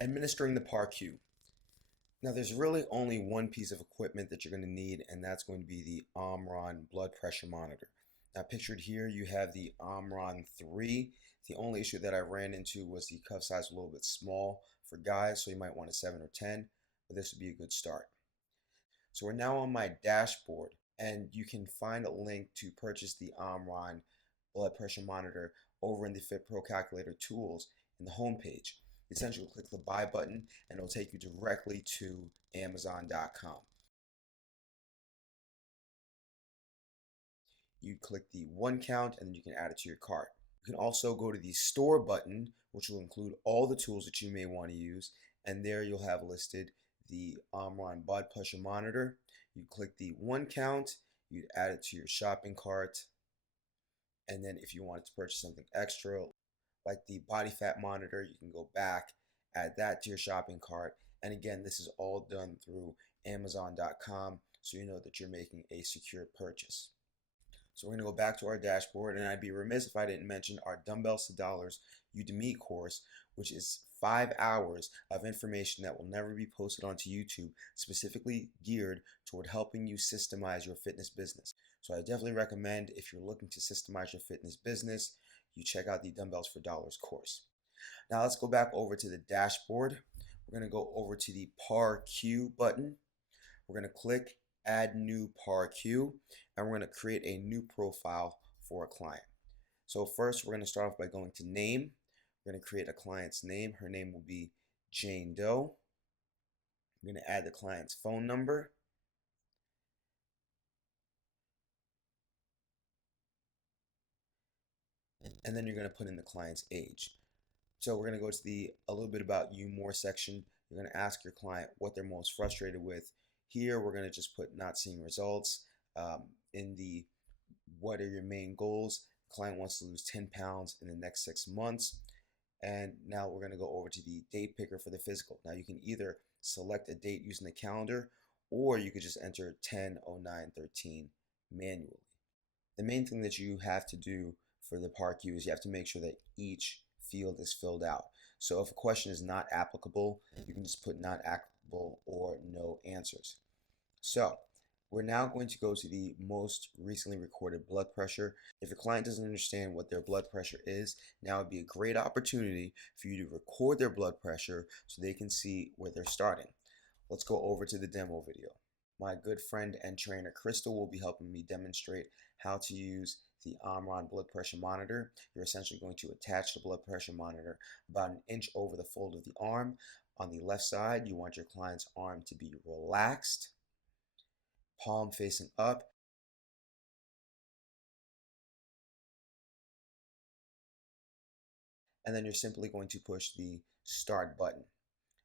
Administering the PAR-Q. Now, there's really only one piece of equipment that you're going to need, and that's going to be the Omron blood pressure monitor. Now, pictured here, you have the Omron 3. The only issue that I ran into was the cuff size was a little bit small for guys, so you might want a 7 or 10, but this would be a good start. So we're now on my dashboard, and you can find a link to purchase the Omron blood pressure monitor over in the FitPro Calculator tools in the home page. Essentially, click the buy button and it'll take you directly to Amazon.com. You click the one count and then you can add it to your cart. You can also go to the store button, which will include all the tools that you may want to use, and there you'll have listed the Omron blood pressure monitor. You click the one count, you'd add it to your shopping cart, and then if you wanted to purchase something extra like the body fat monitor, you can go back, add that to your shopping cart. And again, this is all done through Amazon.com, so you know that you're making a secure purchase. So we're going to go back to our dashboard, and I'd be remiss if I didn't mention our Dumbbells to Dollars Udemy course, which is 5 hours of information that will never be posted onto YouTube, specifically geared toward helping you systemize your fitness business. So I definitely recommend, if you're looking to systemize your fitness business, you check out the Dumbbells for Dollars course. Now let's go back over to the dashboard. We're going to go over to the PAR-Q button. We're going to click Add New PAR-Q, and we're going to create a new profile for a client. So first, we're going to start off by going to Name. We're going to create a client's name. Her name will be Jane Doe. We're going to add the client's phone number. And then you're going to put in the client's age. So we're going to go to a little bit about you more section. You're going to ask your client what they're most frustrated with. Here we're going to just put not seeing results. In the what are your main goals? The client wants to lose 10 pounds in the next 6 months. And now we're going to go over to the date picker for the physical. Now you can either select a date using the calendar, or you could just enter 10/09/13 manually. The main thing that you have to do for the PAR-Q is you have to make sure that each field is filled out. So if a question is not applicable, you can just put not applicable or no answers. So we're now going to go to the most recently recorded blood pressure. If your client doesn't understand what their blood pressure is, now would be a great opportunity for you to record their blood pressure so they can see where they're starting. Let's go over to the demo video. My good friend and trainer Crystal will be helping me demonstrate how to use the Omron blood pressure monitor. You're essentially going to attach the blood pressure monitor about 1 inch over the fold of the arm. On the left side, you want your client's arm to be relaxed, palm facing up. And then you're simply going to push the start button.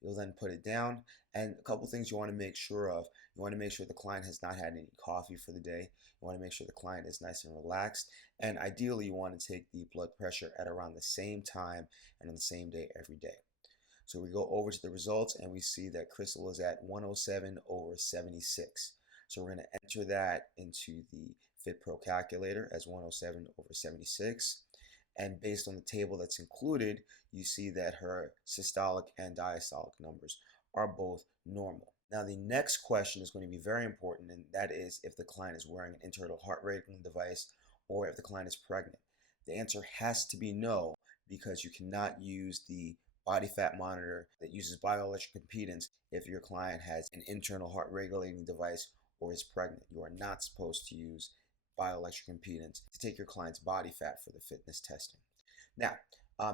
You'll then put it down, and a couple things you want to make sure of. You want to make sure the client has not had any coffee for the day. You want to make sure the client is nice and relaxed, and ideally you want to take the blood pressure at around the same time and on the same day every day. So we go over to the results, and we see that Crystal is at 107/76. So we're going to enter that into the FitPro calculator as 107/76. And based on the table that's included, you see that her systolic and diastolic numbers are both normal. Now, the next question is going to be very important, and that is if the client is wearing an internal heart rate device or if the client is pregnant. The answer has to be no, because you cannot use the body fat monitor that uses bioelectric impedance if your client has an internal heart regulating device or is pregnant. You are not supposed to use bioelectric impedance to take your client's body fat for the fitness testing. Now,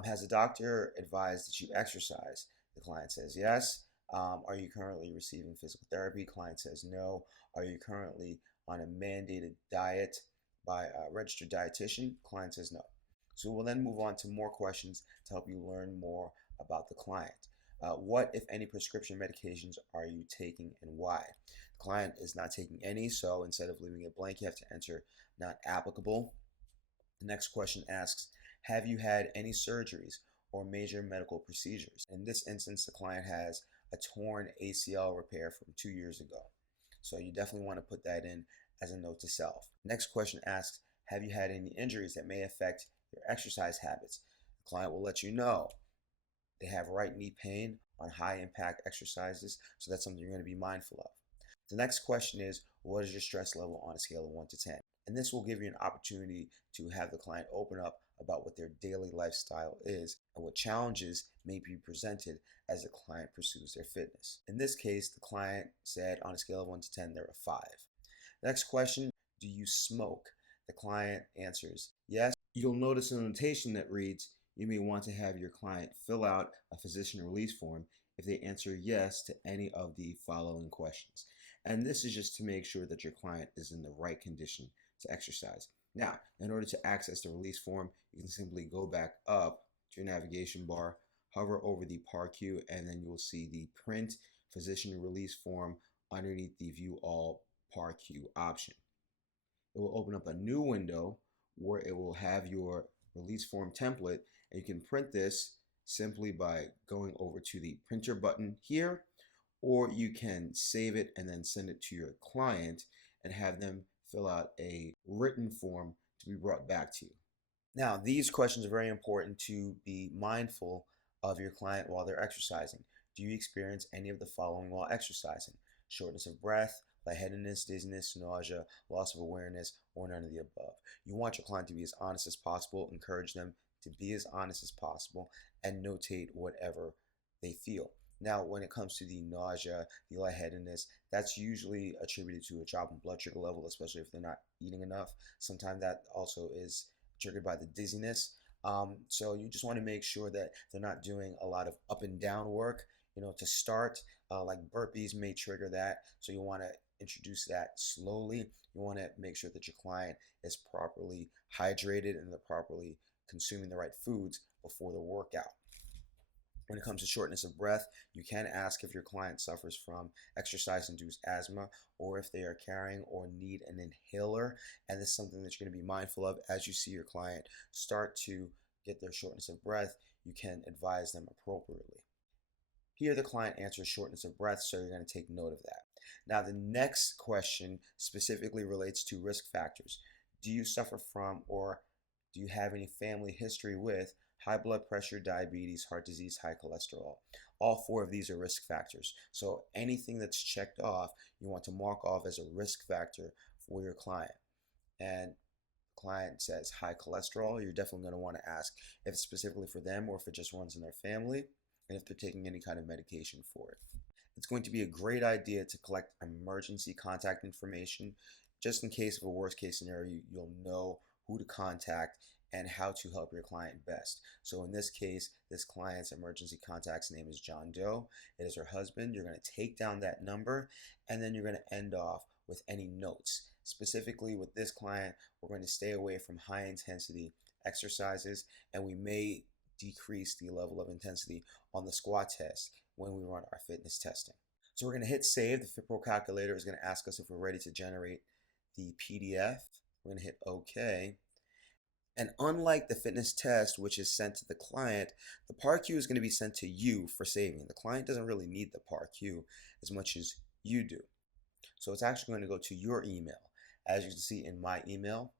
has the doctor advised that you exercise? The client says yes. Are you currently receiving physical therapy? Client says no. Are you currently on a mandated diet by a registered dietitian? Client says no. So we'll then move on to more questions to help you learn more about the client. What, if any, prescription medications are you taking and why? The client is not taking any, so instead of leaving it blank, you have to enter not applicable. The next question asks, have you had any surgeries or major medical procedures? In this instance, the client has a torn ACL repair from 2 years ago. So you definitely want to put that in as a note to self. Next question asks, have you had any injuries that may affect your exercise habits? The client will let you know. They have right knee pain on high impact exercises, so that's something you're going to be mindful of. The next question is, what is your stress level on a scale of 1 to 10? And this will give you an opportunity to have the client open up about what their daily lifestyle is and what challenges may be presented as the client pursues their fitness. In this case, the client said on a scale of 1 to 10, they're a 5. Next question, do you smoke? The client answers yes. You'll notice a notation that reads, you may want to have your client fill out a physician release form if they answer yes to any of the following questions. And this is just to make sure that your client is in the right condition to exercise. Now, in order to access the release form, you can simply go back up to your navigation bar, hover over the PAR-Q, and then you'll see the print physician release form underneath the view all PAR-Q option. It will open up a new window where it will have your release form template, and you can print this simply by going over to the printer button here, or you can save it and then send it to your client and have them fill out a written form to be brought back to you. Now, these questions are very important to be mindful of your client while they're exercising. Do you experience any of the following while exercising? Shortness of breath, lightheadedness, dizziness, nausea, loss of awareness, or none of the above. You want your client to be as honest as possible, encourage them to be as honest as possible, and notate whatever they feel. Now, when it comes to the nausea, the lightheadedness, that's usually attributed to a drop in blood sugar level, especially if they're not eating enough. Sometimes that also is triggered by the dizziness. So you just want to make sure that they're not doing a lot of up and down work. To start, like burpees may trigger that. So you want to introduce that slowly. You want to make sure that your client is properly hydrated and they're properly consuming the right foods before the workout. When it comes to shortness of breath, you can ask if your client suffers from exercise-induced asthma or if they are carrying or need an inhaler. And this is something that you're going to be mindful of as you see your client start to get their shortness of breath. You can advise them appropriately. Here the client answers shortness of breath, so you're going to take note of that. Now the next question specifically relates to risk factors. Do you suffer from or do you have any family history with high blood pressure, diabetes, heart disease, high cholesterol? All 4 of these are risk factors. So anything that's checked off, you want to mark off as a risk factor for your client. And client says high cholesterol, you're definitely going to want to ask if it's specifically for them or if it just runs in their family, and if they're taking any kind of medication for it. It's going to be a great idea to collect emergency contact information just in case of a worst case scenario. You'll know who to contact and how to help your client best. So in this case, this client's emergency contact's name is John Doe. It is her husband. You're going to take down that number, and then you're going to end off with any notes. Specifically with this client, we're going to stay away from high intensity exercises, and we may decrease the level of intensity on the squat test when we run our fitness testing. So we're going to hit save. The FitPro calculator is going to ask us if we're ready to generate the PDF. We're going to hit OK. And unlike the fitness test, which is sent to the client, the PAR-Q is going to be sent to you for saving. The client doesn't really need the PAR-Q as much as you do. So it's actually going to go to your email. As you can see in my email,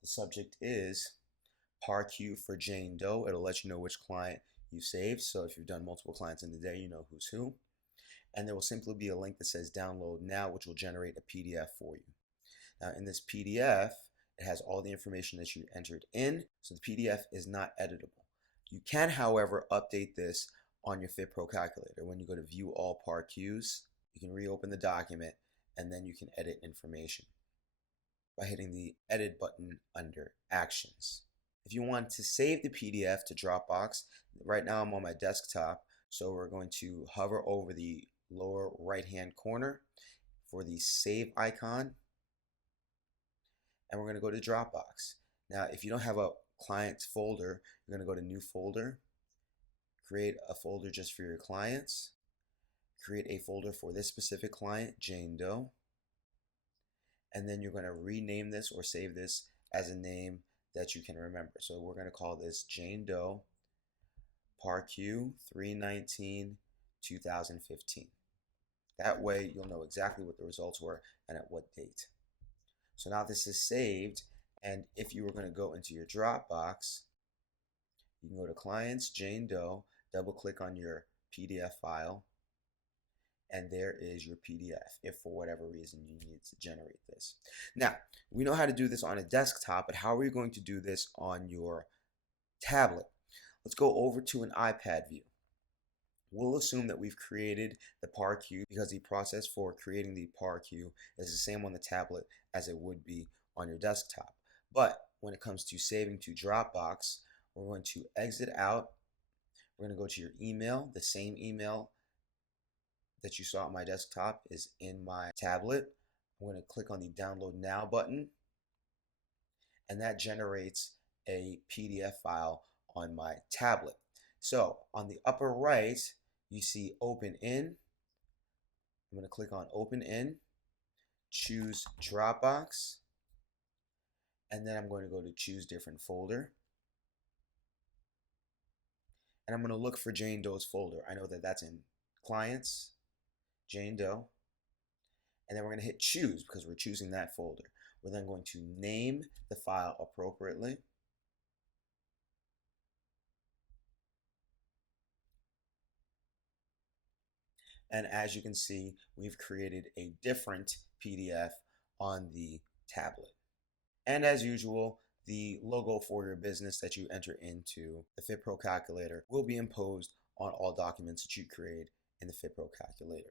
the subject is PAR-Q for Jane Doe. It'll let you know which client you saved. So if you've done multiple clients in the day, you know who's who. And there will simply be a link that says download now, which will generate a PDF for you. Now in this PDF, it has all the information that you entered in, so the PDF is not editable. You can, however, update this on your FitPro calculator. When you go to view all PAR-Qs, you can reopen the document and then you can edit information by hitting the edit button under actions. If you want to save the PDF to Dropbox, right now I'm on my desktop, so we're going to hover over the lower right hand corner for the save icon, and we're going to go to Dropbox. Now, if you don't have a clients folder, you're going to go to new folder, create a folder just for your clients, create a folder for this specific client, Jane Doe, and then you're going to rename this or save this as a name that you can remember. So we're going to call this Jane Doe PAR-Q 3/19/2015. That way you'll know exactly what the results were and at what date. So now this is saved, and if you were going to go into your Dropbox, You can go to Clients, Jane Doe, double click on your PDF file, and there is your PDF if for whatever reason you need to generate this. Now, we know how to do this on a desktop, but how are you going to do this on your tablet? Let's go over to an iPad view. We'll assume that we've created the PAR-Q because the process for creating the PAR-Q is the same on the tablet as it would be on your desktop. But when it comes to saving to Dropbox, we're going to exit out. We're going to go to your email. The same email that you saw on my desktop is in my tablet. I'm going to click on the Download Now button, and that generates a PDF file on my tablet. So on the upper right, you see Open In. I'm going to click on Open In, choose Dropbox, and then I'm going to go to Choose Different Folder. And I'm going to look for Jane Doe's folder. I know that that's in Clients, Jane Doe. And then we're going to hit Choose because we're choosing that folder. We're then going to name the file appropriately. And as you can see, we've created a different PDF on the tablet. And as usual, the logo for your business that you enter into the FitPro calculator will be imposed on all documents that you create in the FitPro calculator.